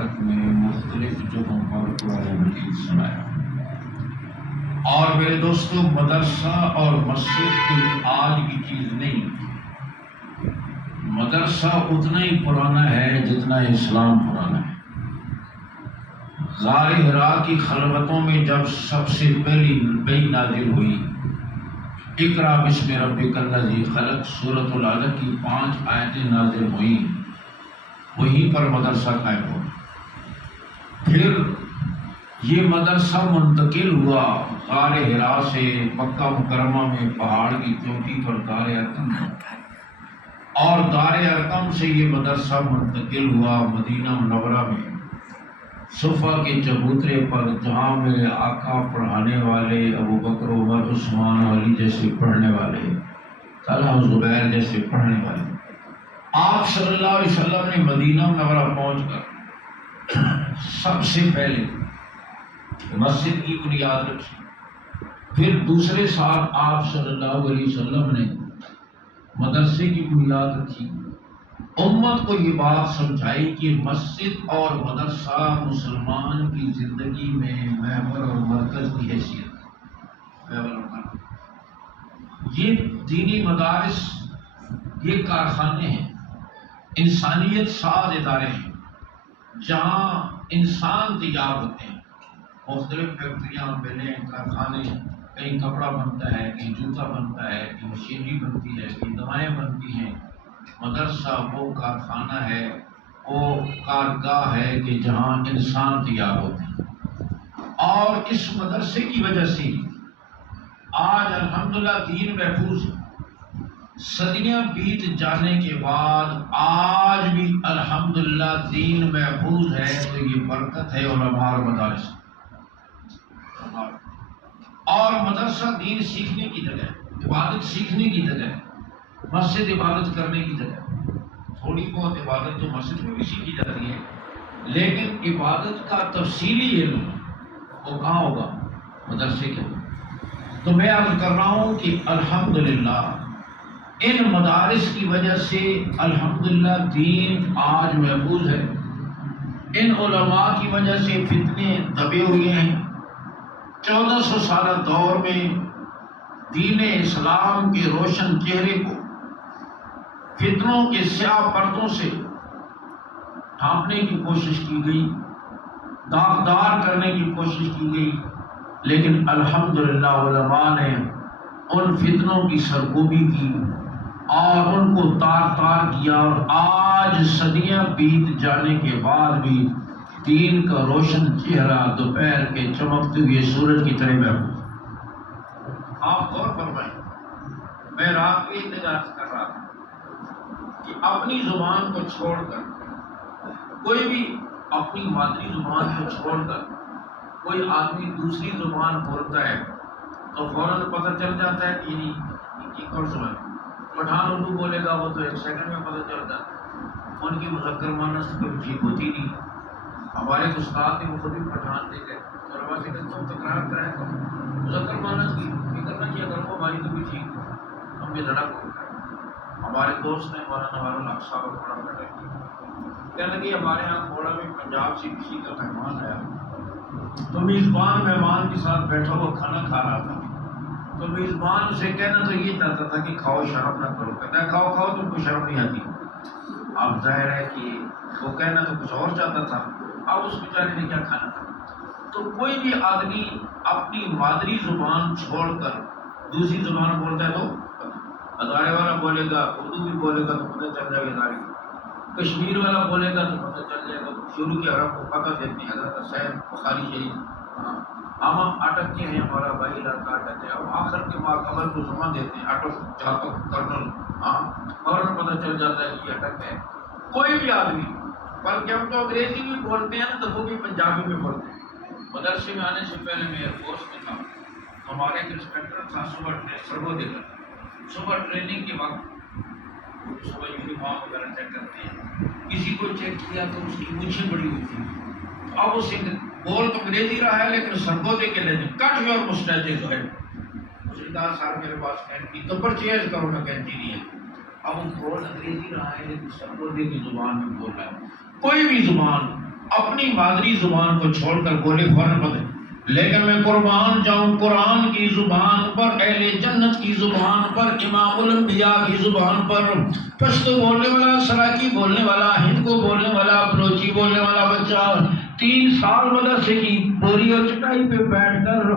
مبارک میں مختلف جگہوں پر قرآن مجید سنایا۔ اور میرے دوستوں، مدرسہ اور مسجد کوئی آج کی چیز نہیں، مدرسہ اتنا ہی پرانا ہے جتنا اسلام پرانا ہے۔ غار حرا کی خلوتوں میں جب سب سے پہلی نازل ہوئی اقرا بسم ربک الذی خلق، سورۃ العلق کی 5 آیتیں نازل ہوئیں، وہیں پر مدرسہ قائم ہوا۔ پھر یہ مدرسہ منتقل ہوا غار حرا سے مکہ مکرمہ میں پہاڑ کی چوٹی پر دار ارقم، اور دار ارقم سے یہ مدرسہ منتقل ہوا مدینہ منورہ میں صفا کے چبوترے پر، جہاں میرے آقا پڑھانے والے ابو بکر عمر عثمان علی جیسے پڑھنے والے، طلحہ زبیر جیسے پڑھنے والے۔ آپ صلی اللہ علیہ وسلم نے مدینہ منورہ پہنچ کر سب سے پہلے مسجد کی بنیاد رکھی، پھر دوسرے سال آپ صلی اللہ علیہ وسلم نے مدرسے کی بنیاد رکھی۔ امت کو یہ بات سمجھائی کہ مسجد اور مدرسہ مسلمان کی زندگی میں محور اور مرکز کی حیثیت ہے۔ یہ دینی مدارس یہ کارخانے ہیں، انسانیت ساز ادارے ہیں، جہاں انسان تیار ہوتے ہیں۔ مختلف فیکٹریاں، ملیں، کارخانے، کہیں کپڑا بنتا ہے، کہیں جوتا بنتا ہے، کہیں مشینری بنتی ہے، کہیں دوائیں بنتی ہیں۔ مدرسہ وہ کارخانہ ہے، وہ کارگاہ ہے کہ جہاں انسان تیار ہوتے ہیں۔ اور اس مدرسے کی وجہ سے آج الحمدللہ دین محفوظ ہے۔ صدیاں بیت جانے کے بعد آج بھی الحمدللہ دین محفوظ ہے، تو یہ برکت ہے علماء اور مدارس۔ اور مدرسہ دین سیکھنے کی جگہ ہے، عبادت سیکھنے کی جگہ ہے، مسجد عبادت کرنے کی جگہ ہے۔ تھوڑی بہت عبادت تو مسجد میں بھی سیکھی جاتی ہے، لیکن عبادت کا تفصیلی علم وہ کہاں ہوگا؟ مدرسے کے اندر۔ تو میں عرض کر رہا ہوں کہ الحمدللہ ان مدارس کی وجہ سے الحمدللہ دین آج محفوظ ہے۔ ان علماء کی وجہ سے فتنے دبے ہوئے ہیں۔ 1400 سالہ دور میں دین اسلام کے روشن چہرے کو فتنوں کے سیاہ پردوں سے ڈھانپنے کی کوشش کی گئی، داغدار کرنے کی کوشش کی گئی، لیکن الحمدللہ علماء نے ان فتنوں کی سرکوبی کی اور ان کو تار تار کیا، اور آج صدیاں بیت جانے کے بعد بھی دین کا روشن چہرہ دوپہر کے چمکتے ہوئے سورج کی طرح محفوظ۔ آپ غور فرمائیں، میں رات کو احتجاج کر رہا تھا کہ اپنی زبان کو چھوڑ کر کوئی بھی اپنی مادری زبان کو چھوڑ کر کوئی آدمی دوسری زبان بولتا ہے تو فوراً پتہ چل جاتا ہے کہ نہیں ان کی کون زبان۔ پٹھان اردو بولے گا وہ تو 1 سیکنڈ میں پتہ چلتا ہے، ان کی مذکر مانس کوئی ٹھیک ہوتی نہیں۔ ہمارے استاد نے وہ خود بھی پٹھان دے گئے، طلبا سے کہتے ہیں تکرار کریں تو مذکر مانس کی فکر نہ کیا کرو، ہماری تو بھی ٹھیک ہے، ہم یہ لڑا کو۔ ہمارے دوست نے مولانا نوار الحق صاحب کو بڑا بیٹھا کیا، کہنے لگے ہمارے یہاں تھوڑا بھی پنجاب سے کسی کا مہمان آیا تو میزبان مہمان کے ساتھ بیٹھا ہوا کھانا کھا رہا تھا، تو میزبان سے کہنا تو یہ چاہتا تھا کہ کھاؤ شرم نہ کرو، کہتا ہے کھاؤ کھاؤ تم کو شرم نہیں آتی۔ اب ظاہر ہے کہ وہ کہنا تو کچھ اور چاہتا تھا، اب اس بیچارے نے کیا کھانا تھا۔ تو کوئی بھی آدمی اپنی مادری زبان چھوڑ کر دوسری زبان بولتا ہے تو ہزارے والا بولے گا، اردو بھی بولے گا تو پتہ چل جائے گا، ہزاری کشمیر والا بولے گا تو پتہ چل جائے گا۔ شروع کے عرب کو پتہ دیتے ہیں، حضرت حسین بخاری شریف، ہم اٹک کے ہیں، ہمارا بھائی لڑکا اٹک ہے، اور آخر کے ماقبل کو زبان دیتے ہیں، اٹک چاٹک کرنل، فوراً پتہ چل جاتا ہے کہ یہ اٹک ہے۔ کوئی بھی آدمی، بلکہ ہم تو انگریزی بھی بولتے ہیں نا تو وہ بھی پنجابی میں بولتے ہیں۔ مدرسے میں آنے سے پہلے میں ایئر فورس میں تھا، ہمارے ایک انسپیکٹر تھا، صبح ٹریننگ کے وقت صبح یونیفارم وغیرہ چیک کرتے ہیں، کسی کو چیک کیا تو اس کی مونچھیں بڑی ہوتی ہیں، اب اسے بول تو انگریزی رہا ہے لیکن سرگودے کے لیے کٹ یور مسٹیچز ہے۔ اس نے کہا سر میرے پاس کینٹی تو پرچیز کرو، میں کینٹی نہیں ہے۔ اب وہ بول انگریزی رہا ہے لیکن سرگودے کی زبان میں بول رہا ہے۔ کوئی بھی زبان اپنی مادری زبان کو چھوڑ کر بولے فوراً بدل، لیکن میں قربان جاؤں قرآن کی زبان پر، اہل جنت کی زبان پر، امام الانبیاء کی زبان پر، پشتو بولنے والا، سرائکی بولنے والا، ہند کو بولنے والا، بلوچی بولنے والا بچہ 3 سال مدرسے کی بوری اور چٹائی پہ بیٹھ کر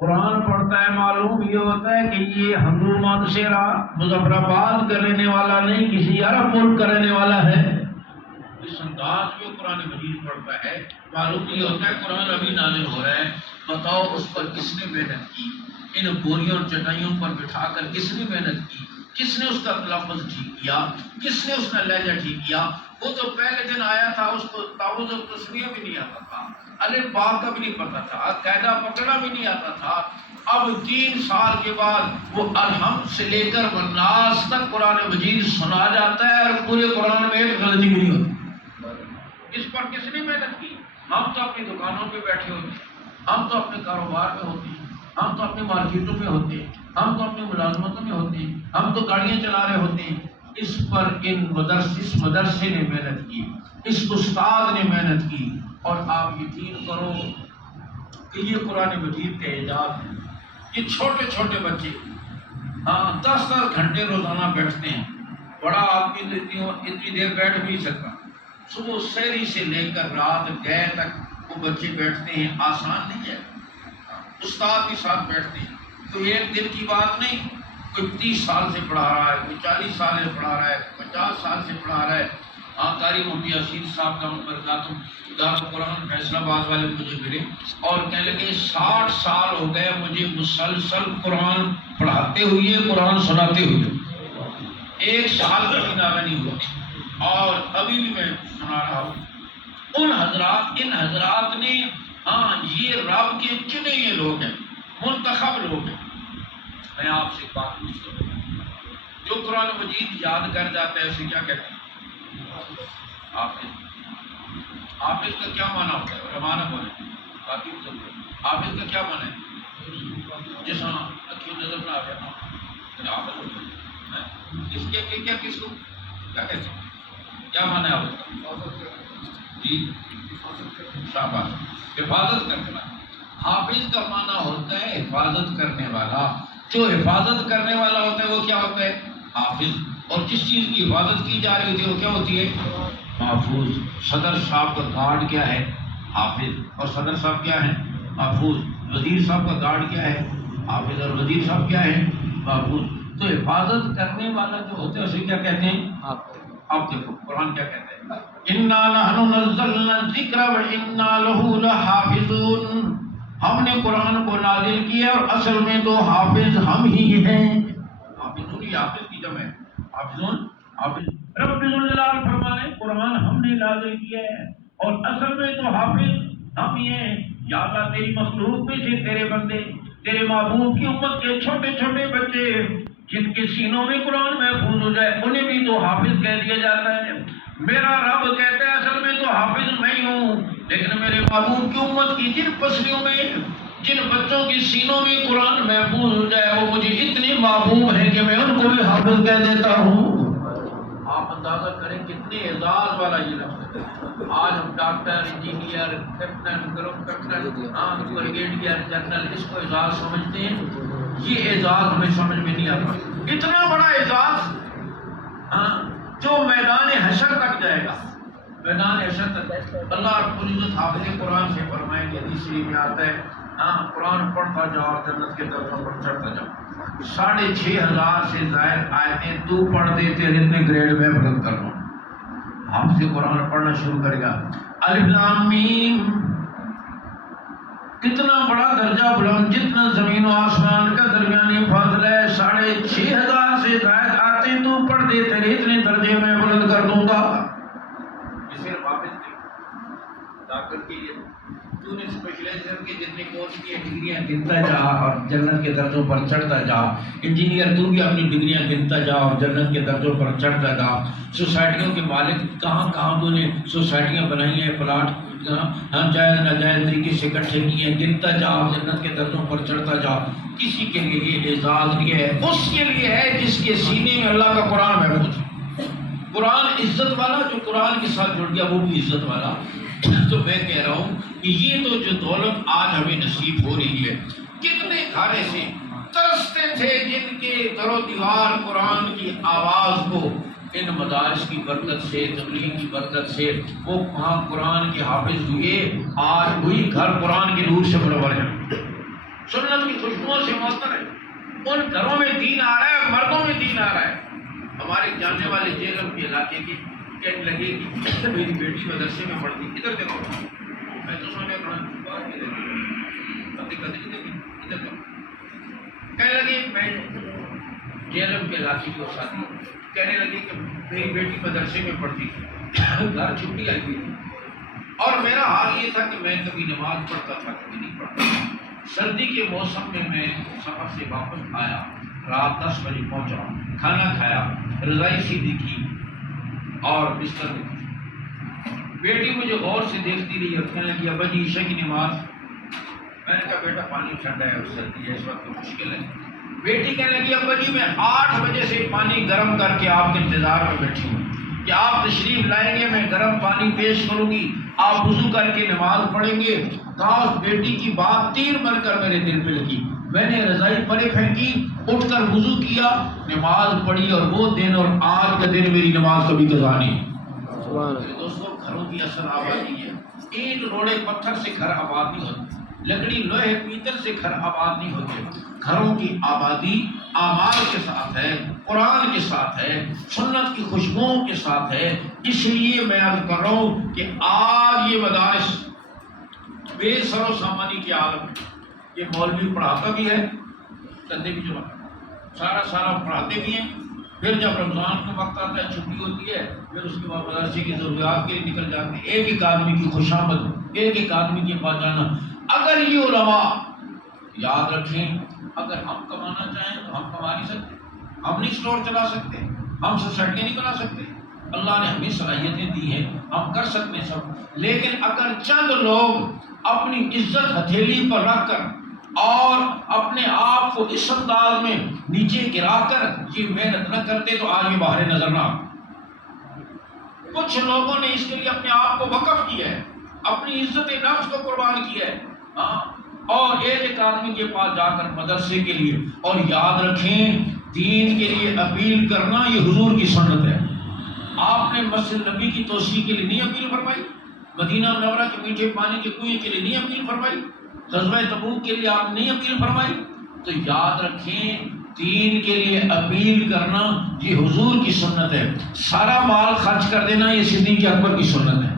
قرآن پڑھتا ہے، معلوم یہ ہوتا ہے کہ یہ ہندو مانسیرا مظفر آباد کا رہنے والا نہیں، کسی عرب ملک کا رہنے والا ہے۔ اس انداز میں قرآن مجید پڑھتا ہے، معلوم یہ ہوتا ہے قرآن ابھی نازل ہو رہا ہے۔ بتاؤ اس پر کس نے محنت کی؟ ان بوریوں اور چٹائیوں پر بٹھا کر کس نے محنت کی؟ کس نے اس کا لفظ ٹھیک کیا؟ کس نے اس کا لہجہ ٹھیک کیا؟ وہ تو پہلے دن آیا تھا، اس کو تعوذ و تسمیہ بھی نہیں آتا تھا، الف با کا بھی نہیں پتا تھا، قاعدہ پکڑنا بھی نہیں آتا تھا۔ اب 3 سال کے بعد وہ الحمد سے لے کر والناس تک قرآن مجید سنا جاتا ہے، اور پورے قرآن میں ایک غلطی بھی نہیں ہوتی۔ اس پر کس نے محنت کی؟ ہم تو اپنی دکانوں پہ بیٹھے ہوتے ہیں، ہم تو اپنے کاروبار میں ہوتے ہیں، ہم تو اپنی مارکیٹوں میں ہوتے ہیں، ہم تو اپنی ملازمتوں میں ہوتے ہیں، ہم تو گاڑیاں چلا رہے ہوتے ہیں۔ اس پر اس مدرسے نے محنت کی، اس استاد نے محنت کی، اور آپ یقین کرو کہ یہ قرآن مجید کا اعجاز ہے۔ یہ چھوٹے چھوٹے بچے 10 گھنٹے روزانہ بیٹھتے ہیں، بڑا آدمی اتنی دیر بیٹھ بھی سکتا، صبح سحری سے لے کر رات گئے تک وہ بچے بیٹھتے ہیں، آسان نہیں ہے۔ استاد بھی ساتھ بیٹھتے ہیں، تو ایک دن کی بات نہیں، کوئی 30 سال سے پڑھا رہا ہے، کوئی 40 سال سے پڑھا رہا ہے، 50 سال سے پڑھا رہا ہے۔ قاری مفتی اسیر صاحب کا دارالقرآن فیصل آباد والے مجھے ملے اور کہنے لگے 60 سال ہو گئے مجھے مسلسل قرآن پڑھاتے ہوئے، قرآن سناتے ہوئے، 1 سال کا بھی ناغہ نہیں ہوا، اور ابھی بھی میں سنا رہا ہوں۔ ان حضرات نے یہ رب کے چنے ہوئے لوگ ہیں، منتخب لوگ ہیں۔ میں آپ سے بات پوچھتا ہوں، جو قرآن مجید یاد کر جاتا ہے اسے کیا کہتے ہیں؟ حافظ کا کیا معنی ہوتا ہے؟ رمانہ بولے باقی حافظ کا کیا معنی ہے؟ جس اکھی نظر نہ آ گیا اس کے کس کو کیا کہتے ہیں؟ کیا معنی ہے آپ جی؟ شاباش، حفاظت کرنے والا۔ حافظ کا معنی ہوتا ہے حفاظت کرنے والا۔ جو حفاظت کرنے والا ہوتا ہے وہ کیا ہوتا ہے؟ حافظ۔ اور جس چیز کی حفاظت کی جا رہی ہوتی ہے وہ کیا ہوتی ہے؟ محفوظ۔ صدر صاحب کا گارڈ کیا ہے؟ حافظ۔ اور صدر صاحب کیا ہے؟ محفوظ۔ وزیر صاحب کا گارڈ کیا ہے؟ حافظ۔ اور وزیر صاحب کیا ہے؟ محفوظ۔ تو حفاظت کرنے والا جو ہوتا ہے اسے کیا کہتے ہیں؟ اب دیکھو قرآن کیا کہتا ہے، اِنَّا نَحْنُ نَزَّلْنَا الذِّكْرَ وَإِنَّا لَهُ لَحَافِظُونَ۔ ہم نے قرآن کو نازل کیا اور اصل میں تو حافظ ہم ہی ہیں۔ حافظون، یہ حافظ کی جمع ہے، حافظون حافظ۔ رب الجلال فرمائے قرآن ہم نے نازل کیا ہے اور اصل میں تو حافظ ہم ہی ہیں۔ یا اللہ تیری مخلوق میں سے تیرے بندے، تیرے محبوب کی امت کے چھوٹے چھوٹے بچے جن کے سینوں میں قرآن محفوظ ہو جائے انہیں بھی تو حافظ کہہ دیا جاتا ہے۔ میرا رب کہتا ہے اصل میں تو حافظ میں ہی ہوں، لیکن میرے محبوب کی امت کی جن پسلیوں میں، جن بچوں کی سینوں میں قرآن محفوظ ہو جائے وہ مجھے اتنے محبوب ہیں کہ میں ان کو بھی حافظ کہہ دیتا ہوں۔ آپ اندازہ کریں کتنے اعزاز والا یہ لفظ ہے۔ آج ہم doctor, engineer, captain, group captain, brigadier, general اس کو اعزاز سمجھتے ہیں، یہ اعزاز ہمیں سمجھ میں نہیں آتا۔ اتنا بڑا اعزاز جو میدان حشر تک جائے گا، میدان حشر تک۔ اللہ رب العزت حافظ قرآن سے فرمائیں گے، حدیث شریف میں آتا ہے قرآن پڑھتا جاؤ اور جنت کے درجوں پر چڑھتا جاؤ۔ 6500 سے زائد آیتیں تو پڑھ دیتے جتنے گریڈ میں بلند کر لوں۔ حافظ قرآن پڑھنا شروع کرے گا، الف لام میم، کتنا بڑا درجہ بلند، جتنا زمین و آسمان کا درمیانی فاصلہ ہے، 6500 سے زائد آتے تو پڑھ دیتے اتنے درجے میں بلند کر دوں گا۔ یہ صرف حافظ کے ڈاکٹر کے لیے، تو نے اسپیشلائزیشن کے جتنے کورس کی ڈگریاں گنتا جا اور جنت کے درجوں پر چڑھتا جا۔ انجینئر تو بھی اپنی ڈگریاں گنتا جا اور جنت کے درجوں پر چڑھتا جا۔ سوسائٹیوں کے مالک کہاں کہاں تو نے سوسائٹیاں بنائی ہیں، پلاٹ جائز ناجائز طریقے سے اکٹھے کیے ہیں، گنتا جا اور جنت کے درجوں پر چڑھتا جا۔ کسی کے لیے یہ اعزاز نہیں ہے، اس کے لیے ہے جس کے سینے میں اللہ کا قرآن محفوظ ہے۔ قرآن عزت والا، جو قرآن کے ساتھ جڑ گیا وہ بھی عزت والا۔ تو میں کہہ رہا ہوں کہ یہ تو جو دولت آج ہمیں نصیب ہو رہی ہے، کتنے گھر ایسے ترستے تھے جن کے در و دیوار قرآن کی آواز کو ان مدارس کی برکت سے، تبلیغ کی برکت سے وہ وہاں قرآن کے حافظ ہوئے، آج وہی گھر قرآن کے نور سے منور ہے، سنت کی خوشبوؤں سے معطر ہے، ان گھروں میں دین آ رہا ہے، مردوں میں دین آ رہا ہے۔ ہمارے جاننے والے جیلم کے علاقے کی کہنے لگے کہ میری بیٹی مدرسے میں پڑھتی، ادھر دیکھو، میں تو سونے ادھر دیکھو، کہنے لگے میں جیلم کے علاقے کی ساتھی، کہنے لگے کہ میری بیٹی مدرسے میں پڑھتی، گھر چھٹی آئی ہوئی تھی، اور میرا حال یہ تھا کہ میں کبھی نماز پڑھتا تھا کبھی نہیں پڑھتا۔ سردی کے موسم میں سفر سے واپس آیا، رات 10 بجے پہنچا، کھانا کھایا، رضائی سیدھی کی اور بستر میں بیٹی مجھے غور سے دیکھتی رہی اور کہنے لگی ابا جی عشاء کی نماز۔ میں نے کہا بیٹا پانی ٹھنڈا ہے اور سردی ہے اس وقت مشکل ہے۔ بیٹی کہنے لگی ابا جی میں 8 بجے سے پانی گرم کر کے آپ کے انتظار میں بیٹھی ہوں کہ آپ تشریف لائیں گے، میں گرم پانی پیش کروں گی، آپ وضو کر کے نماز پڑھیں گے۔ کاش بیٹی کی بات تیر بن کر میرے دل پہ لگی، میں نے رضائی پرے پھینکی، اٹھ کر وضو کیا، نماز پڑھی، اور وہ دن اور آج کا دن میری نماز کبھی قضا نہیں۔ دوستوں گھروں کی اصل آبادی ہے، اینٹ روڑے پتھر سے گھر آباد نہیں ہوتے، لکڑی لوہے پیتل سے گھر آباد نہیں ہوتے۔ گھروں کی آبادی اعمال کے ساتھ ہے، قرآن کے ساتھ ہے، سنت کی خوشبوؤں کے ساتھ ہے۔ اس لیے میں عرض کر رہا ہوں کہ آج یہ مدارس بے سر و سامانی کے عالم ہے۔ یہ مولوی پڑھاتا بھی ہے، چندے بھی جمع سارا پڑھاتے بھی ہیں، پھر جب رمضان کا وقت آتا ہے چھٹی ہوتی ہے، پھر اس کے بعد مدرسے کی ضروریات کے لیے نکل جاتے ہیں۔ ایک آدمی کی خوشامد، ایک آدمی کے پاس جانا۔ اگر یہ علماء یاد رکھیں، اگر ہم کمانا چاہیں تو ہم کما نہیں سکتے، ہم نہیں اسٹور چلا سکتے، ہم سوسائٹی نہیں بنا سکتے، اللہ نے ہمیں صلاحیتیں دی ہیں، ہم کر سکتے ہیں سب۔ لیکن اگر چند لوگ اپنی عزت ہتھیلی پر رکھ کر اور اپنے آپ کو اس انداز میں نیچے گرا کر یہ محنت نہ کرتے تو آج یہ باہر نظر نہ آتے۔ کچھ لوگوں نے اس کے لیے اپنے آپ کو وقف کیا ہے، اپنی عزت نفس کو قربان کیا ہے، اور ایک آدمی کے پاس جا کر مدرسے کے لیے، اور یاد رکھیں دین کے لیے اپیل کرنا یہ حضور کی سنت ہے۔ آپ نے مسجد نبی کی توسیع کے لیے نہیں اپیل فرمائی، مدینہ منورہ کے میٹھے پانی کے کنویں کے لیے نہیں اپیل فرمائی، غزوہ تبوک کے لیے آپ نے نہیں اپیل فرمائی۔ تو یاد رکھیں دین کے لیے اپیل کرنا یہ حضور کی سنت ہے۔ سارا مال خرچ کر دینا یہ صدیق اکبر کی سنت ہے،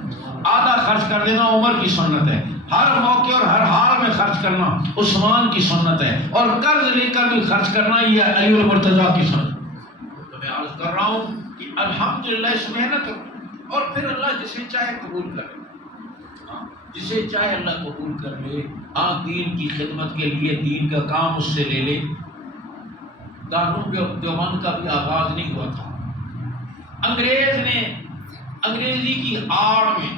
آدھا خرچ کر دینا عمر کی سنت ہے، ہر موقع اور ہر حال میں خرچ کرنا عثمان کی سنت ہے، اور قرض لے کر بھی خرچ کرنا یہ علی المرتضیٰ کی سنت ہے۔ تو میں عرض کر رہا ہوں کہ الحمدللہ اس محنت اور پھر اللہ جسے چاہے قبول کرے، جسے چاہے اللہ قبول کر لے، دین کی خدمت کے لیے دین کا کام اس سے لے لے۔ دارالعلوم دیوبند کا بھی آغاز نہیں ہوا تھا، انگریز نے انگریزی کی آڑ میں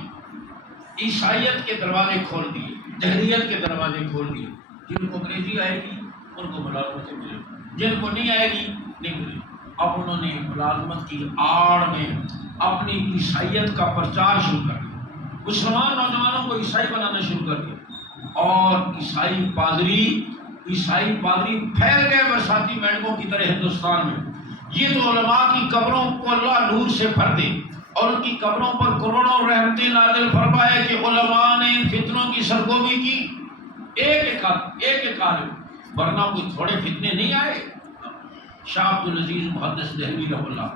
عیسائیت کے دروازے کھول دیے، جہریت کے دروازے کھول دیے۔ جن کو انگریزی آئے گی ان کو ملازمتیں ملے گی، جن کو نہیں آئے گی نہیں ملے گی۔ اب انہوں نے ملازمت کی آڑ میں اپنی عیسائیت کا پرچار شروع کر دیا، مسلمان نوجوانوں کو عیسائی بنانا شروع کر دیا، اور عیسائی پادری پھیل گئے برساتی مینڈکوں کی طرح ہندوستان میں۔ یہ تو علماء کی قبروں کو اللہ نور سے بھر دے، اور ان کی قبروں پر کروڑوں رحمتیں نازل فرمائے کہ علماء نے ان فتنوں کی سرگوبی کی، ایک عالم، ورنہ کوئی تھوڑے فتنے نہیں آئے۔ شاہ عبدالعزیز محدث دہلوی رحمہ اللہ،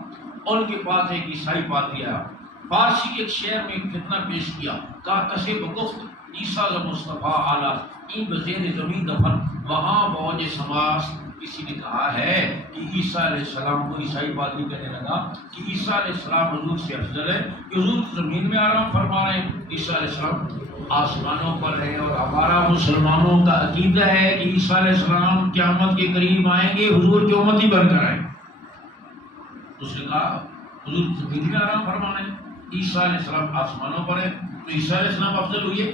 ان کے پاس ایک عیسائی پادری آیا، فارسی کے ایک شعر میں ایک فتنہ پیش کیا، کہا کسب گفت عیسیٰ مصطفیٰ اعلیٰ این بزیر زمین دفن وہاں بوج سماس۔ کسی نے کہا ہے کہ عیسیٰ علیہ السلام کو عیسائی پادری کہنے لگا کہ عیسیٰ علیہ السلام حضور سے افضل ہے، کہ حضور زمین میں آرام فرما رہے ہیں، عیسیٰ علیہ السلام آسمانوں پر ہے۔ اور ہمارا مسلمانوں کا عقیدہ ہے کہ عیسیٰ علیہ السلام قیامت کے قریب آئیں گے، حضور کی امتی بن کر آئیں گے۔ اس نے کہا حضور زمین میں آرام فرما رہے ہیں، عیسیٰ علیہ السلام آسمانوں پر ہے، تو عیسیٰ علیہ السلام افضل ہوئے۔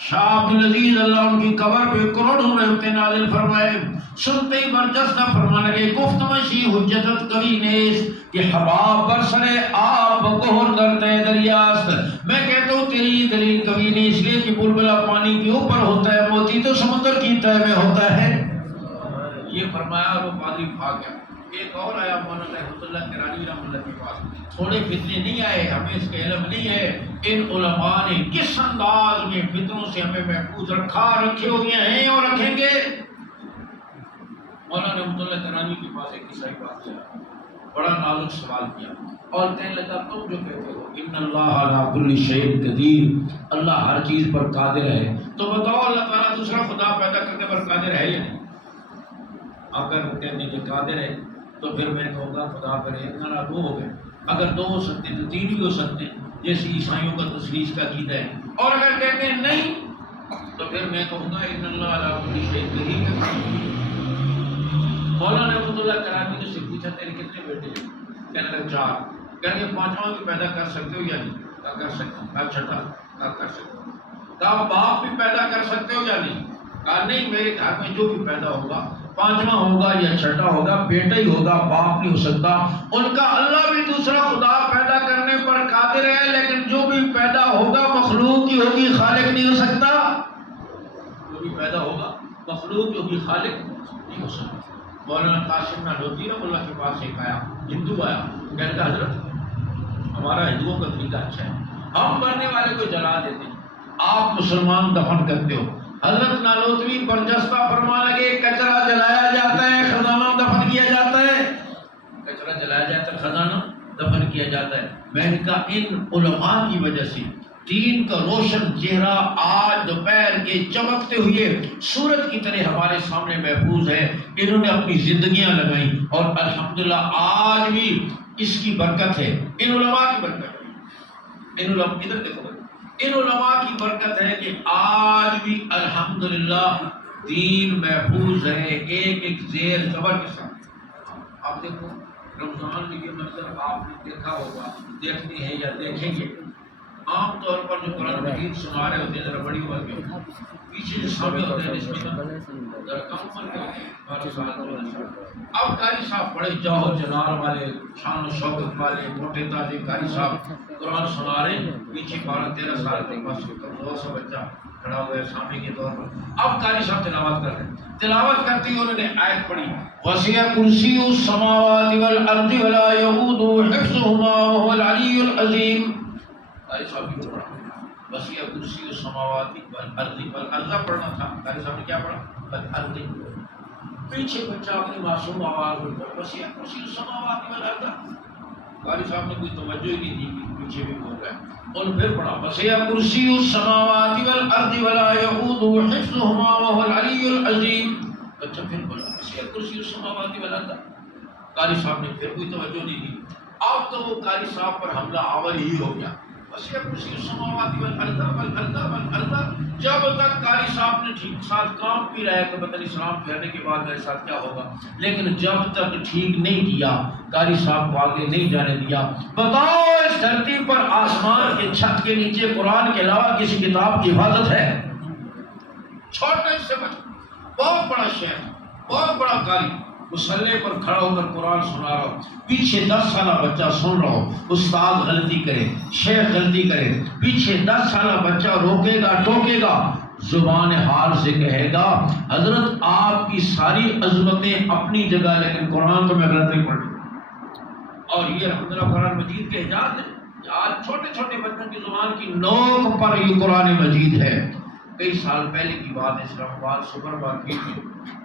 شاہ عبدالعزیز اللہ ان کی قبر پہ کروڑوں رحمت نازل فرمائے، سنتے ہی برجستہ فرمانے لگے گفت مشی حجتت کبھی نیس کہ حباب برسرے آپ گہر کرتے دریاست. میں کہتا ہوں تیری دلیل کبھی نہیں، اس لیے کہ بلبلہ پانی کے اوپر ہوتا ہے، موتی تو سمندر کی تہ میں ہوتا ہے. یہ فرمایا اور وہ پادری بھاگ گیا. ایک اور آیا مولانا رحمۃ اللہ کرانی رحمۃ اللہ کے پاس، تھوڑے فتنے نہیں آئے، ہمیں اس کا علم نہیں ہے ان علماء نے کس انداز میں فتنوں سے ہمیں محفوظ رکھے ہوئے ہیں اور رکھیں گے. مولانا رحمۃ اللہ کرانی کے پاس ایک عیسائی بات کیا، بڑا نازک سوال کیا اور کہنے لگا تم جو کہتے ہو ان اللہ علی کل شیء قدیر، اللہ ہر چیز پر قادر ہے، تو بتاؤ اللہ تعالیٰ دوسرا خدا پیدا کرنے پر قادر ہے یا نہیں؟ اگر کہنے کے قادر ہے تو پھر میں کہوں گا خدا پر ایک نہ دو ہو گئے، اگر دو ہو سکتے تو تین بھی ہو سکتے ہیں جیسے عیسائیوں کا تثلیث کا عقیدہ ہے، اور اگر کہتے ہیں نہیں تو پھر میں کہوں گا ان اللہ علی کل شیء قدیر. مولانا رحمۃ اللہ کرانی نے سے پوچھا تیرے کتنے بیٹے ہیں؟ کہنے لگا 4. کہنے لگے 5واں بھی پیدا کر سکتے ہو یا نہیں؟ کہا کر سکتا ہوں. کہا چھٹا؟ کہا کر سکتا ہوں. کہا باپ بھی پیدا کر سکتے ہو یا نہیں؟ کہا نہیں، میرے گھر میں جو بھی پیدا ہوگا 5واں ہوگا یا چھٹا ہوگا بیٹا ہی ہوگا، باپ نہیں ہو سکتا. ان کا اللہ بھی دوسرا خدا پیدا کرنے پر قادر ہے، لیکن جو بھی پیدا ہوگا مخلوق ہی ہوگی، خالق نہیں ہو سکتا. جو بھی پیدا ہوگا مخلوق ہوگی، خالق نہیں ہو سکتا. مولانا قاسم نانوتوی رحمۃ اللہ کے پاس ایک آیا، ہندو آیا، کہنے لگا حضرت ہمارا ہندوؤں کا طریقہ اچھا ہے، ہم مرنے والے کو جلا دیتے ہیں، آپ مسلمان دفن کرتے ہو. حضرت نانوتوی برجستہ فرما لگے کچرا جلایا جاتا ہے، خزانہ دفن کیا جاتا ہے. کچرا جلایا جاتا ہے، خزانہ دفن کیا جاتا ہے. میں نے کہا ان علماء کی وجہ سے دین کا روشن چہرہ آج دوپہر کے چمکتے ہوئے سورج کی طرح ہمارے سامنے محفوظ ہے. انہوں نے اپنی زندگیاں لگائیں اور الحمدللہ آج بھی اس کی برکت ہے، ان علماء کی برکت ہے. ان علماء ادھر دیکھو، ان علماء کی برکت ہے کہ آج بھی الحمدللہ دین محفوظ ہے ایک ایک زیر زبر کے ساتھ. آپ دیکھو رمضان میں یہ منظر آپ نے دیکھا ہوگا، دیکھتے ہیں یا دیکھیں گے. عام طور پر جو قرآن مجید سنا رہے ہوتے ہیں ذرا بڑی عمر کے پیچھے جو سامنے ہوتے ہیں نسبتاً ذرا کم عمر کے ہوتے ہیں، 12 سال. اب قاری صاحب بڑے جاہو جلال والے، شان و شوکت والے، موٹے تازے قاری صاحب قرآن سنا رہے ہیں، پیچھے 12-13 سال کے بس کمزور سا بچہ کھڑا ہوا ہے سامنے کے طور پر. اب قاری صاحب تلاوت کر رہے ہیں، تلاوت کرتے ہوئے انہوں نے آیت پڑھی وسع کرسی السماوات والارض ولا یؤودہ حفظہما وهو العلی العظیم. قاری صاحب کی پڑھا وسیع کرسی السماوات والارض، والارض پڑھنا تھا، قاری صاحب نے کیا پڑھا والارض. پیچھے بچہ اپنی معصوم آواز میں وسیع کرسی السماوات والارض. قاری صاحب نے کوئی توجہ ہی نہیں دی کہ پیچھے بھی بول رہا ہے، اور پھر پڑھا وسیع کرسی السماوات والارض ولا یؤودہ حفظہما وهو العلی العظیم. بچہ پھر بولا وسیع کرسی السماوات والارض. قاری صاحب نے پھر کوئی توجہ نہیں دی. اب تو وہ قاری صاحب پر حملہ آور ہی ہو گیا. وسیع کرسی السماوات والارض والارض والارض. جب تک قاری صاحب نے ٹھیک ساتھ کام بھی رہا کہ پتہ نہیں سلام پھیرنے کے بعد میرے ساتھ کیا ہوگا، لیکن جب تک ٹھیک نہیں کیا قاری صاحب کو آگے نہیں جانے دیا. بتاؤ اس دھرتی پر آسمان کے چھت کے نیچے قرآن کے علاوہ کسی کتاب کی حفاظت ہے؟ چھوٹے سے بہت بڑا شہر، بہت بڑا قاری مصلی پر کھڑا ہو کر قرآن سنا رہا ہو، پیچھے 10 سالہ بچہ سن رہا ہو، استاد غلطی کرے، شیخ غلطی کرے، پیچھے 10 سالہ بچہ روکے گا ٹوکے گا، زبان حال سے کہے گا حضرت آپ کی ساری عظمتیں اپنی جگہ لیکن قرآن تو میں غلط نہیں پڑھ. اور یہ الحمدللہ قرآن مجید کے اعجاز ہے. آج چھوٹے چھوٹے بچوں کی زبان کی نوک پر یہ قرآن مجید ہے. کئی سال پہلے کی بات ہے، اسلام آباد سپر مارکیٹ میں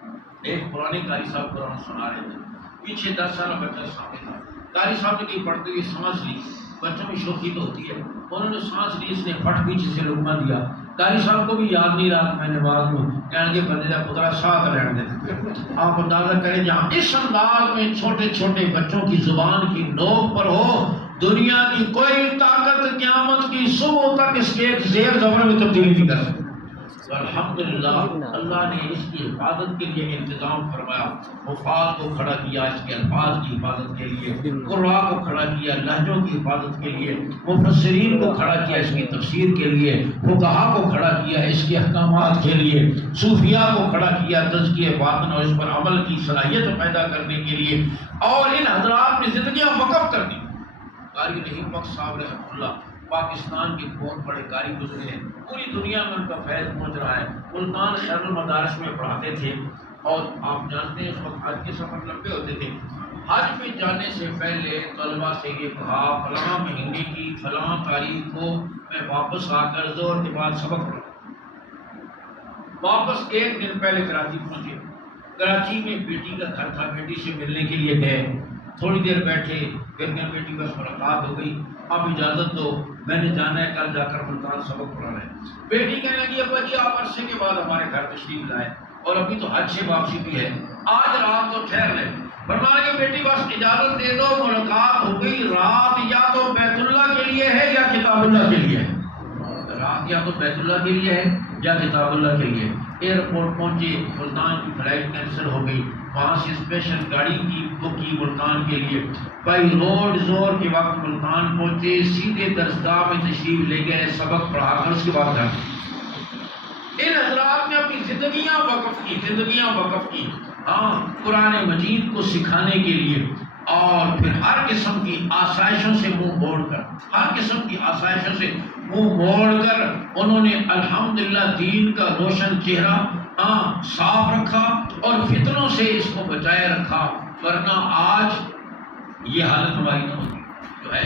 ایک پرانے قاری صاحب قرآن سنا رہے تھے، پیچھے 10 سالہ بچہ سامنے تھا. قاری صاحب نے کہیں پڑھتے ہوئے سانس لی، بچوں میں شوخی تو ہوتی ہے، انہوں نے سانس لی، اس نے پھٹ پیچھے سے لقمہ دیا. قاری صاحب کو بھی یاد نہیں رہا، میں نے بعد میں کہنے کے بندے کا پترا ساتھ رہنے دے. آپ اندازہ کریں جہاں اس انداز میں چھوٹے چھوٹے بچوں کی زبان کی نوک پر ہو، دنیا کی کوئی طاقت قیامت کی صبح تک اس کے ایک زیر زبر میں تبدیلی نہیں کر سکتی. الحمدللہ اللہ نے اس کی حفاظت کے لیے انتظام فرمایا، حفاظ کو کھڑا کیا اس کے الفاظ کی حفاظت کے لیے، قراء کو کھڑا کیا لہجوں کی حفاظت کے لیے، مفسرین کو کھڑا کیا اس کی تفسیر کے لیے، فقہا کو کھڑا کیا اس کے احکامات کے لیے، صوفیاء کو کھڑا کیا تزکیہ باطن اور اس پر عمل کی صلاحیت پیدا کرنے کے لیے، اور ان حضرات نے زندگیاں وقف کر دی۔ قاری رحیم بخش صاحب رحمۃ اللہ پاکستان کے بہت بڑے قاری گزرے ہیں، پوری دنیا میں ان کا فیض پہنچ رہا ہے۔ ملتان خیر المدارس میں پڑھاتے تھے، اور آپ جانتے ہیں اس وقت حج کے سفر لمبے ہوتے تھے۔ حج پہ جانے سے پہلے طلباء سے یہ کہا فلاں مہینے کی فلاں تاریخ کو میں واپس آ کر زور کے بعد سبق پڑھوں۔ واپس ایک دن پہلے کراچی پہنچے، کراچی میں بیٹی کا گھر تھا، بیٹی سے ملنے کے لیے گئے، تھوڑی دیر بیٹھے، پھر بیٹی بس ملاقات ہو گئی، اب اجازت دو میں نے جانا ہے کل جا کر ملتان سبق پڑھانا ہے۔ بیٹی کہنے لگی ابا جی آپ عرصے کے بعد ہمارے گھر تشریف لائے اور ابھی تو حج سے واپسی بھی ہے، آج رات تو ٹھہر لیں۔ فرمایا کہ بیٹی بس اجازت دے دو، ملاقات ہو گئی، رات یا تو بیت اللہ کے لیے ہے یا کتاب اللہ کے لیے ہے، رات یا تو بیت اللہ کے لیے ہے یا کتاب اللہ کے لیے۔ ایئرپورٹ پہنچے، ملتان کی فلائٹ کینسل ہو گئی، وہاں سے اسپیشل گاڑی کی بک کی ملتان کے لیے، بائی روڈ زور کے وقت ملتان پہنچے، سیدھے درسگاہ میں تشریف لے گئے، سبق پڑھا کر اس کے بعد گھر۔ ان حضرات نے اپنی زندگیاں وقف کی، ہاں قرآن مجید کو سکھانے کے لیے، اور پھر ہر قسم کی آسائشوں سے منہ موڑ کر انہوں نے الحمدللہ دین کا روشن چہرہ صاف رکھا اور فتنوں سے اس کو بچائے رکھا، ورنہ آج یہ حالت ہماری نہ ہوتی جو ہے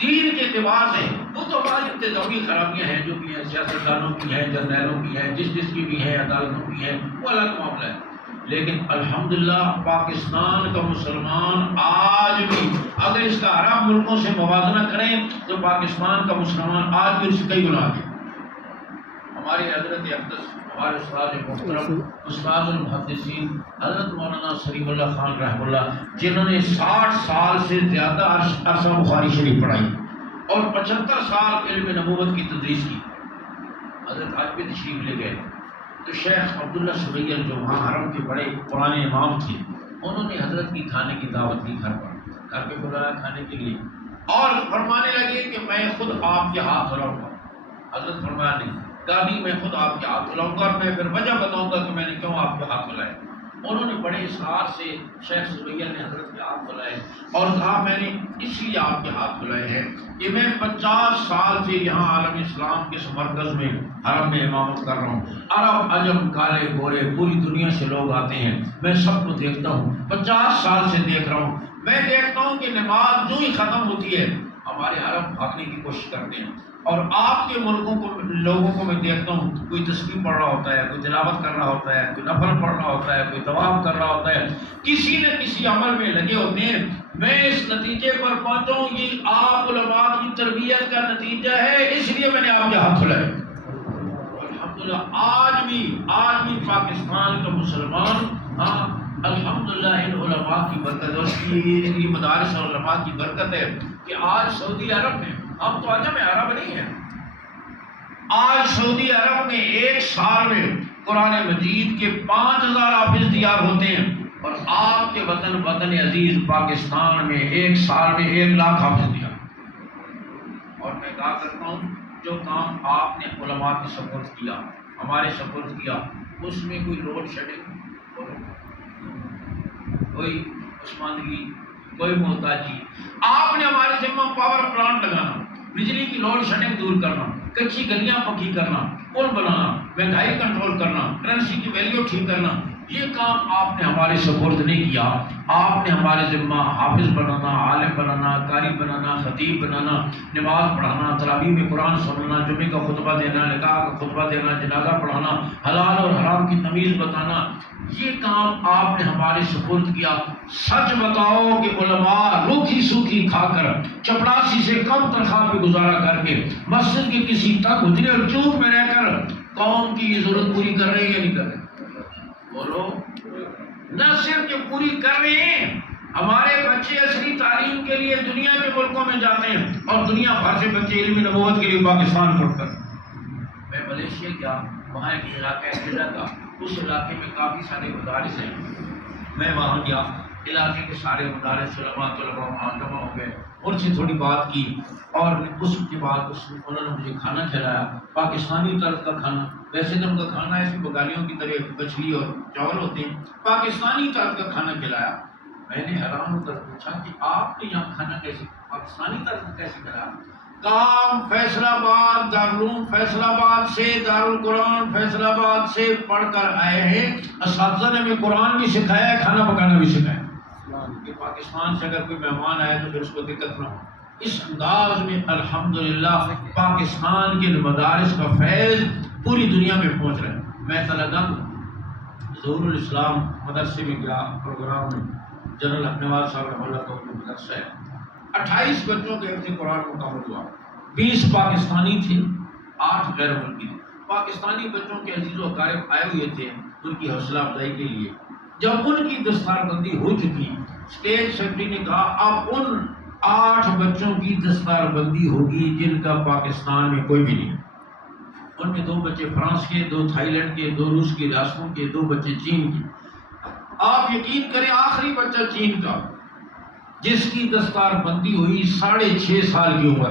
دین کے اعتبار سے۔ وہ تو ہماری انتظامی خرابیاں ہیں جو بھی ہیں، سیاستدانوں کی ہیں، جرنیلوں کی ہیں، جس کی بھی ہیں، عدالتوں کی ہیں، وہ الگ معاملہ ہے، لیکن الحمدللہ پاکستان کا مسلمان آج بھی اگر اس کا عرب ملکوں سے موازنہ کریں تو پاکستان کا مسلمان آج بھی اس سے کئی گنا آگے۔ ہمارے حضرت اقدس، ہمارے استاد محترم استاد المحدثین حضرت مولانا سلیم اللہ خان رحمہ اللہ، جنہوں نے 60 سال سے زیادہ عرصہ بخاری شریف پڑھائی اور 75 سال علم نبوت کی تدریس کی، حضرت آج بھی تشریف لے گئے۔ تو شیخ عبداللہ سبیل جو وہاں حرم کے بڑے پرانے امام تھے، انہوں نے حضرت کی کھانے کی دعوت دی، گھر پہ بلایا کھانے کے لیے، اور فرمانے لگے کہ میں خود آپ کے ہاتھ دھلاؤں گا۔ حضرت فرمایا نہیں، کہا میں خود آپ کے ہاتھ دھلاؤں گا، میں پھر وجہ بتاؤں گا کہ میں نے کیوں آپ کے ہاتھ دھلائے۔ انہوں نے بڑے اصرار سے شیخ سبیل نے حضرت کے ہاتھ دھلائے اور کہا میں نے اس لیے آپ کے ہاتھ دھلائے ہیں کہ میں 50 سال سے یہاں عالم اسلام کے مرکز میں حرم میں امامت کر رہا ہوں، عرب عجم کالے گورے پوری دنیا سے لوگ آتے ہیں، میں سب کو دیکھتا ہوں، 50 سال سے دیکھ رہا ہوں، میں دیکھتا ہوں کہ نماز جو ہی ختم ہوتی ہے ہمارے عرب بھاگنے کی کوشش کرتے ہیں، اور آپ کے ملکوں کو لوگوں کو میں دیکھتا ہوں کوئی تسبیح پڑھ رہا ہوتا ہے، کوئی تلاوت کر رہا ہوتا ہے، کوئی نفل پڑھ رہا ہوتا ہے، کوئی طواف کر رہا ہوتا ہے، کسی نہ کسی عمل میں لگے ہوتے ہیں۔ میں اس نتیجے پر پہنچا ہوں یہ آپ علماء کی تربیت کا نتیجہ ہے، اس لیے میں نے آپ کے ہاتھ دھلائے۔ الحمدللہ آج بھی پاکستان کا مسلمان الحمدللہ ان علماء کی برکت اور یہ مدارس اور علماء کی برکت ہے کہ آج سعودی عرب میں، ہم تو عجم عرب نہیں ہیں، آج سعودی عرب میں ایک سال میں قرآن مجید کے 5000 حافظ تیار ہوتے ہیں، اور آپ کے وطن عزیز پاکستان میں ایک سال میں 1 لاکھ حافظ تیار۔ اور میں کہا کرتا ہوں جو کام آپ نے علماء کے سپرد کیا، ہمارے سپرد کیا، اس میں کوئی لوڈ شیڈنگ، کوئی عثمانگی، کوئی محتاجی، آپ نے ہمارے ذمہ پاور پلانٹ لگانا، بجلی کی لوڈ شیڈنگ دور کرنا، کچی گلیاں پکی کرنا، پل بنانا، مہنگائی کنٹرول کرنا، کرنسی کی ویلیو ٹھیک کرنا، یہ کام آپ نے ہمارے سپرد نہیں کیا۔ آپ نے ہمارے ذمہ حافظ بنانا، عالم بنانا، قاری بنانا، خطیب بنانا، نماز پڑھانا، تراویح میں قرآن سننا، جمعے کا خطبہ دینا، نکاح کا خطبہ دینا، جنازہ پڑھانا، حلال اور حرام کی تمیز بتانا، یہ کام آپ نے ہمارے سپرد کیا۔ سچ بتاؤ کہ علماء روکھی سوکھی کھا کر، چپڑاسی سے کم تنخواہ پہ گزارا کر کے، مسجد کے کسی تک حجرے اور چوک میں رہ کر قوم کی ضرورت پوری کر رہے ہیں یا نہیں کر رہے؟ بولو، نہ صرف کہ پوری کر رہے ہیں، ہمارے بچے عصری تعلیم کے لیے دنیا کے ملکوں میں جاتے ہیں، اور دنیا بھر سے بچے علم نبوت کے لیے پاکستان پڑھ کر۔ میں ملیشیا اس لیے کیا وہاں ایک علاقہ ہے کا، اس علاقے میں کافی سارے مدارس ہیں. میں وہاں گیا، علاقے کے سارے مدارس طلباء وہاں جمع ہو گئے، ان سے تھوڑی بات کی، اور اس کے بعد انہوں نے مجھے کھانا کھلایا، پاکستانی طرز کا کھانا. ویسے تو ان کا کھانا ایسے بنگالیوں کی طرح مچھلی اور چاول ہوتے ہیں، پاکستانی طرز کا کھانا کھلایا. میں نے حیران ہو کر پوچھا کہ آپ نے یہاں کھانا کیسے پاکستانی طرز کا کیسے کھلایا؟ کام فیصل آباد دارالعلوم فیصل آباد سے، دارالقرآن فیصل آباد سے پڑھ کر آئے ہیں، اساتذہ نے ہمیں قرآن بھی سکھایا ہے، کھانا پکانا بھی سکھایا کہ پاکستان سے اگر کوئی مہمان آئے تو پھر اس کو دقت نہ ہو. اس انداز میں الحمدللہ پاکستان کے مدارس کا فیض پوری دنیا میں پہنچ رہا ہے. میں تلگنگ ظہور الاسلام مدرسے میں گیا، پروگرام میں جنرل حق نواز صاحب رحمہ اللہ کا مدرسہ ہے. 28 بچوں کے حفظ قرآن مکمل ہوا، 20 پاکستانی تھے، 8 غیر ملکی تھے. پاکستانی بچوں کے عزیز و اقارب آئے ہوئے تھے ان کی حوصلہ افزائی کے لیے. جب ان کی دستار بندی ہو چکی، اسٹیج سیکرٹری نے کہا اب ان 8 بچوں کی دستار بندی ہوگی جن کا پاکستان میں کوئی بھی نہیں. ان میں 2 بچے فرانس کے، 2 تھائی لینڈ کے، 2 روس کی ریاستوں کے، 2 بچے چین کے. آپ یقین کریں آخری بچہ چین کا جس کی دستار بندی ہوئی 6.5 سال کی عمر،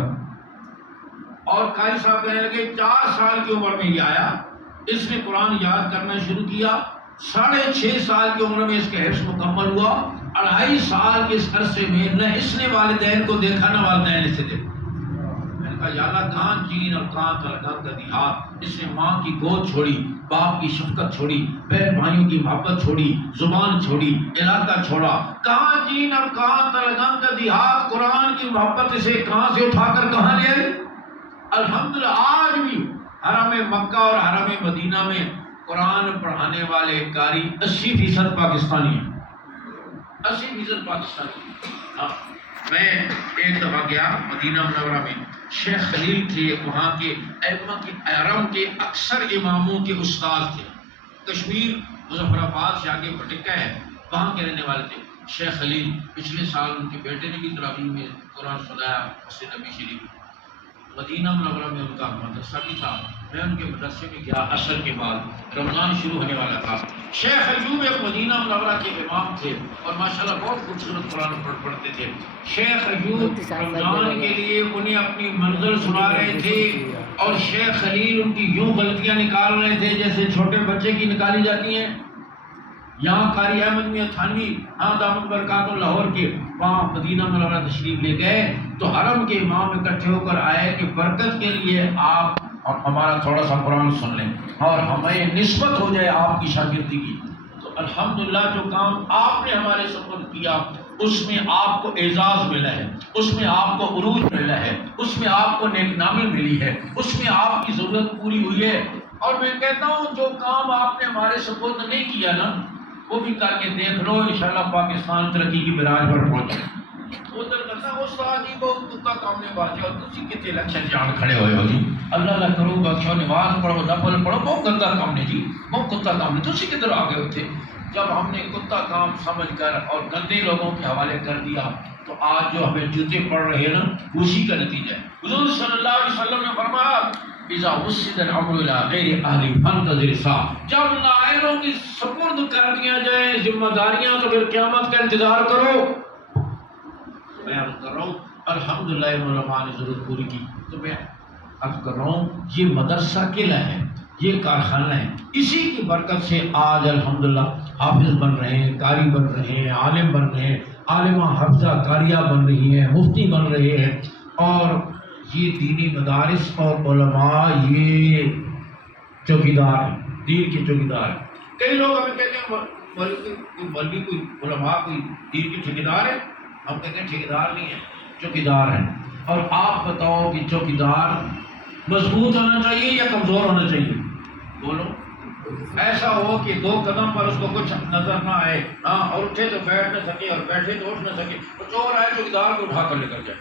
اور قاری صاحب کہنے لگے 4 سال کی عمر میں یہ آیا، اس نے قرآن یاد کرنا شروع کیا. 6.5 سال کی عمر میں اس کا حفظ مکمل ہوا. 2.5 سال کے اس عرصے میں نہ اس نے والدین کو دیکھا نہ والدین اسے دیکھا. میں نے کہا یا اللہ کہاں چین اور کہاں تلگنگ کا دیہات. اس نے ماں کی گود چھوڑی، باپ کی شفقت چھوڑی، بہن بھائیوں کی محبت چھوڑی، زبان چھوڑی، علاقہ چھوڑا. کہاں چین اور کہاں تلگنگ کا دیہات، قرآن کی محبت اسے کہاں سے اٹھا کر کہاں لے آئی. الحمدللہ آج بھی حرم مکہ اور حرم مدینہ میں قرآن پڑھانے والے قاری 80% پاکستانی ہیں. 80% پاکستانی. میں ایک دفعہ گیا مدینہ منورہ میں، شیخ خلیل تھے وہاں کے ائمہ کے حرم کے اکثر اماموں کے استاد تھے. کشمیر مظفر آباد سے آگے بھٹکا ہے، وہاں کے رہنے والے تھے. شیخ خلیل پچھلے سال ان کے بیٹے نے بھی تراویح میں قرآن سنایا مسجد نبی شریف. مدینہ منورہ میں ان کا مدرسہ بھی تھا. میں ان کے مدرسے میں گیا عصر کے بعد، رمضان شروع ہونے والا تھا. شیخ ایوب ایک مدینہ منورہ کے امام تھے اور ماشاءاللہ بہت خوبصورت قرآن پڑھتے تھے. شیخ ایوب رمضان کے لیے انہیں اپنی منزل سنا رہے تھے اور شیخ خلیل ان کی یوں غلطیاں نکال رہے تھے جیسے چھوٹے بچے کی نکالی جاتی ہیں. یہاں قاری احمد میاں تھانوی دامت برکاتہ لاہور کے وہاں مدینہ منورہ تشریف لے گئے تو حرم کے امام اکٹھے ہو کر آئے کہ برکت کے لیے آپ ہمارا تھوڑا سا قرآن سن لیں اور ہمیں نسبت ہو جائے آپ کی شاگردی کی. تو الحمدللہ جو کام آپ نے ہمارے سپرد کیا اس میں آپ کو اعزاز ملا ہے، اس میں آپ کو عروج ملا ہے، اس میں آپ کو نیک نامی ملی ہے، اس میں آپ کی ضرورت پوری ہوئی ہے. اور میں کہتا ہوں جو کام آپ نے ہمارے سپرد نہیں کیا نا وہ بھی کر کے دیکھ لو، انشاءاللہ پاکستان ترقی کی براج پر پہنچے. ادھر کہتا استاد جی بہت کتا کام نے باجی اور تسی کتے الیکشن جان کھڑے ہوئے ہو جی، اللہ اللہ کرو بخشو، نماز پڑھو نفل پڑھو، بہت گندا کام نے جی، بہت کتا کام نے. تسی کدھر آ گئے ہوتے؟ جب ہم نے کتا کام سمجھ کر اور گندے لوگوں کے حوالے کر دیا تو آج جو ہمیں جوتے پڑ رہے ہیں نا اسی کا نتیجہ ہے. حضور صلی اللہ علیہ وسلم نے فرمایا اذا وسد الامر الى غیر اہل فانتظر الساعہ، جب نائروں کی سپرد کر دیا جائے ذمہ داریاں تو پھر قیامت کا انتظار کرو. میں عرض کر رہا ہوں الحمدللہ علماء نے ضرورت پوری کی. تو میں عرض کر رہا ہوں یہ مدرسہ قلعہ ہے، یہ کارخانہ ہے، اسی کی برکت سے آج الحمدللہ حافظ بن رہے ہیں، قاری بن رہے ہیں، عالم بن رہے ہیں، عالمہ حافظہ قاریہ بن رہی ہیں، مفتی بن رہے ہیں. اور یہ دینی مدارس اور علماء یہ چوکیدار ہیں، دین کے چوکیدار ہیں. کئی لوگ ہمیں کہتے ہیں مولوی کوئی علماء کوئی دین کے ٹھیکیدار ہے. ہم کہتے ہیں ٹھیکیدار نہیں ہیں، چوکیدار ہیں. اور آپ بتاؤ کہ چوکیدار مضبوط ہونا چاہیے یا کمزور ہونا چاہیے؟ بولو. ایسا ہو کہ 2 قدم پر اس کو کچھ نظر نہ آئے، اور اٹھے تو بیٹھ نہ سکے اور بیٹھے تو اٹھ نہ سکے، تو چور آئے چوکیدار کو اٹھا کر لے کر جائے.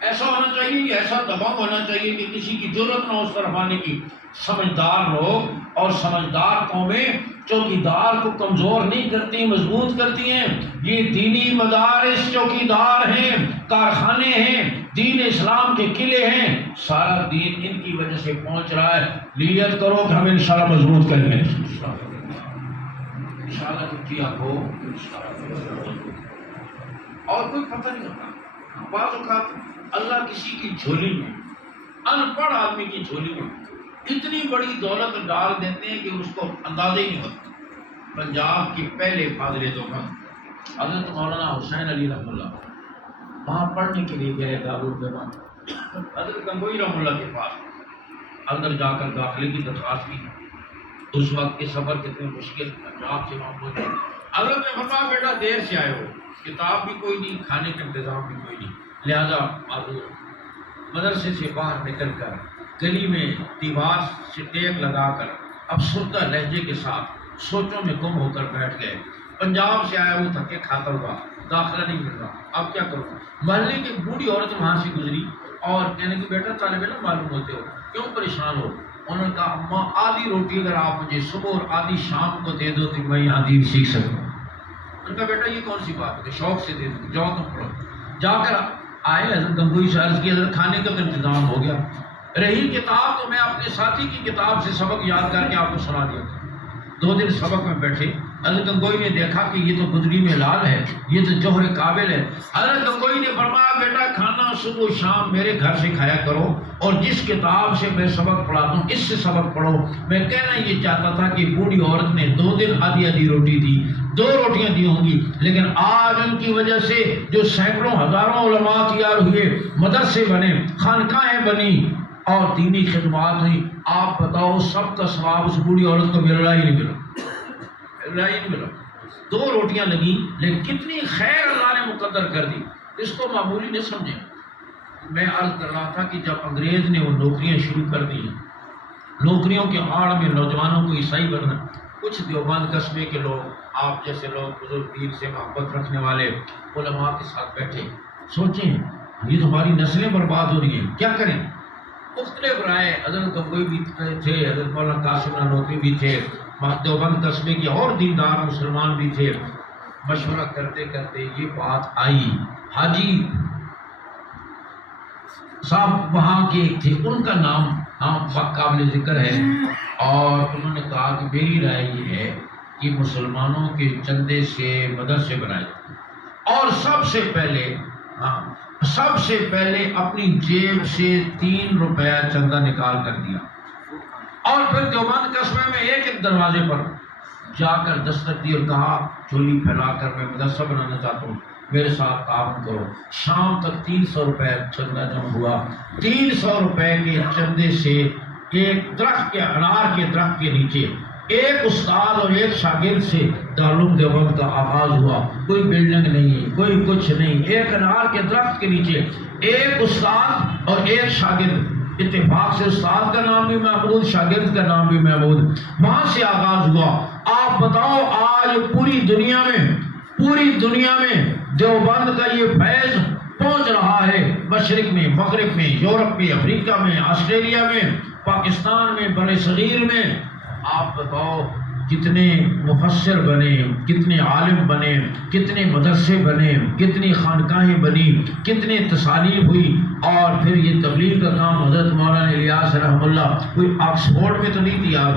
ایسا ہونا چاہیے کہ ایسا دباؤ ہونا چاہیے کہ کسی کی ضرورت نہ اس طرف آنے کی. سمجھدار لوگ اور سمجھدار قومیں چوکیدار کو کمزور نہیں کرتی، مضبوط کرتی ہیں. یہ دینی مدارس چوکیدار ہیں، کارخانے ہیں. دین اسلام کے قلعے ہیں، سارا دین ان کی وجہ سے پہنچ رہا ہے۔ نیت کرو کہ ہم انشاءاللہ مضبوط کریں گے، انشاءاللہ جو کیا ہو اور کوئی پتہ نہیں ہوتا۔ بعض اوقات اللہ کسی کی جھولی میں، ان پڑھ آدمی کی جھولی میں اتنی بڑی دولت ڈال دیتے ہیں کہ اس کو اندازہ ہی نہیں ہوتا۔ پنجاب کے پہلے فاضل دیوبند حضرت مولانا حسین علی رحمہ اللہ وہاں پڑھنے کے لیے گئے دارالعلوم حضرت گنگوئی رحمہ اللہ کے پاس، اندر جا کر داخلے کی درخواست کی۔ اس وقت کے سفر کتنے مشکل، پنجاب سے وہاں پہنچے۔ حضرت نے فرمایا بیٹا دیر سے آئے ہو، کتاب بھی کوئی نہیں، کھانے کا انتظام بھی کوئی نہیں، لہذا معذور۔ مدرسے سے باہر نکل کر گلی میں دیوار سے ٹیک لگا کر افسردہ لہجے کے ساتھ سوچوں میں گم ہو کر بیٹھ گئے۔ پنجاب سے آیا وہ تھکے کھاتا ہوا، داخلہ نہیں مل رہا، اب کیا کروں؟ محلے کی ایک بوڑھی عورت وہاں سے گزری اور کہنے کہ بیٹا طالب علم معلوم ہوتے ہو، کیوں پریشان ہو؟ انہوں نے کہا اماں آدھی روٹی اگر آپ مجھے صبح اور آدھی شام کو دے دو تو میں یہاں دین سیکھ سکوں۔ انہوں نے کہا بیٹا یہ کون سی بات ہے، شوق سے دے دو، جاؤ تم پڑھو۔ جا کر آئے، حضرت گنگوئی سے عرض کی حضرت کھانے کا تو انتظام ہو گیا، رہی کتاب تو میں اپنے ساتھی کی کتاب سے سبق یاد کر کے آپ کو سنا دیا تھا۔ 2 دن سبق میں بیٹھے، حضرت گنگوئی نے دیکھا کہ یہ تو گدری میں لال ہے، یہ تو جوہر قابل ہے۔ حضرت گنگوئی نے فرمایا بیٹا کھانا صبح و شام میرے گھر سے کھایا کرو، اور جس کتاب سے میں سبق پڑھاتا ہوں اس سے سبق پڑھو۔ میں کہنا یہ چاہتا تھا کہ بوڑھی عورت نے 2 دن آدھی آدھی روٹی دی، 2 روٹیاں دی ہوں گی، لیکن آج ان کی وجہ سے جو سینکڑوں ہزاروں علماء تیار ہوئے، مدرسے بنے، خانقاہیں بنی اور دینی خدمات ہوئی، آپ بتاؤ سب کا ثواب اس بوڑھی عورت کو مل رہا ہی نہیں ملا، ہی نہیں ملا۔ 2 روٹیاں لگی، لیکن کتنی خیر اللہ نے مقدر کر دی، اس کو معمولی نہیں سمجھے۔ میں عرض کر رہا تھا کہ جب انگریز نے وہ نوکریاں شروع کر دی، نوکریوں کے آڑ میں نوجوانوں کو عیسائی بننا، کچھ دیوبند قصبے کے لوگ، آپ جیسے لوگ بزرگ دین سے محبت رکھنے والے علماء کے ساتھ بیٹھے، سوچیں یہ تو ہماری نسلیں برباد ہو رہی ہیں، کیا کریں؟ مختلف رائے، حضرت گنگوئی بھی تھے، حضرت مولانا قاسم نانوتوی بھی تھے، دیوبند قصبے کے اور دیندار مسلمان بھی تھے۔ مشورہ کرتے کرتے یہ بات آئی، حاجی صاحب وہاں کے ایک تھے، ان کا نام قابل ذکر ہے، اور انہوں نے کہا کہ میری رائے یہ ہے کہ مسلمانوں کے چندے سے مدرسے بنائے، اور سب سے پہلے اپنی جیب سے 3 روپیہ چندہ نکال کر دیا، اور پھر دیوبند قصبے میں ایک دروازے پر جا کر دستک دی اور کہا چولی پھیلا کر میں مدرسہ بنانا چاہتا ہوں، میرے ساتھ تعاون کرو۔ شام تک 300 روپے چندہ جمع ہوا۔ 300 روپے کے چندے سے ایک درخت کے، انار کے درخت کے نیچے ایک استاد اور ایک شاگرد سے دارالعلوم دیوبند کا آغاز ہوا۔ کوئی بلڈنگ نہیں، کوئی کچھ نہیں، ایک انار کے درخت کے نیچے ایک استاد اور ایک شاگرد، اتفاق سے استاد کا نام بھی محمود، شاگرد کا نام بھی محمود، وہاں سے آغاز ہوا۔ آپ بتاؤ آج پوری دنیا میں دیوبند کا یہ فیض پہنچ رہا ہے، مشرق میں، مغرب میں، یورپ میں، افریقہ میں، آسٹریلیا میں، پاکستان میں، بر صغیر میں۔ آپ بتاؤ کتنے مفسر بنے، کتنے عالم بنے، کتنے مدرسے بنے، کتنی خانقاہیں بنی، کتنے تصانیف ہوئی، اور پھر یہ تبلیغ کا کام حضرت مولانا الیاس رحمہ اللہ کوئی آکسفورڈ میں تو نہیں تیار